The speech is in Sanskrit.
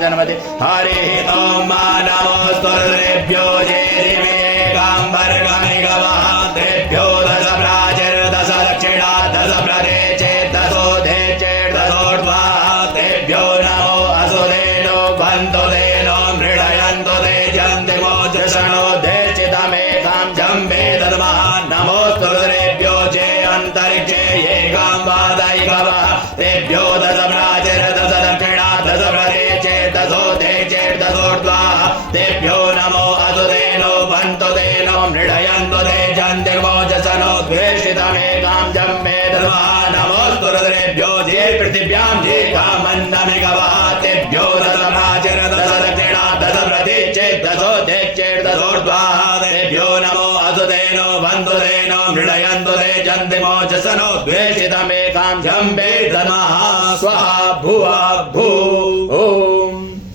जन्मति हरिः ॐ नमोस्तुभ्यो तेभ्यो दश प्राचिर्दश दक्षिणा दश प्रदे चेद्दशो धे चेर्दशोर्ध्वा तेभ्यो नमो असुदेनो बन्धु देनो मृडयन्तु ते जन्ति मोजषणो देचितमेकां जम्बे दद्मः नमोस्तुभ्यो जे अन्तरिक्षे येकां वादैकवः तेभ्यो दश प्राचिर्दश दक्षिणा दश प्रदे चेर्दशो धे चेर्दशोर्ध्वा तेभ्यो नमो असुदेनो बन्धु देनो मृडयन्तु ते जन्ति मोजषणो द्वेषितमेकां जम्बे दद्मः नमोस्तुभ्यो जे पृथिव्यां जे कामन्नमिकवः तेभ्यो दश प्राचिर्दश दक्षिणा दश प्रदे चेर्दशो धे चेर्दशोर्ध्वा तेभ्यो नमो असुदेनो बन्धु देनो मृडयन्तु ते जन्ति मोजषणो द्वेषितमेकां जम्बे दद्मः स्वाहा भुवः भूः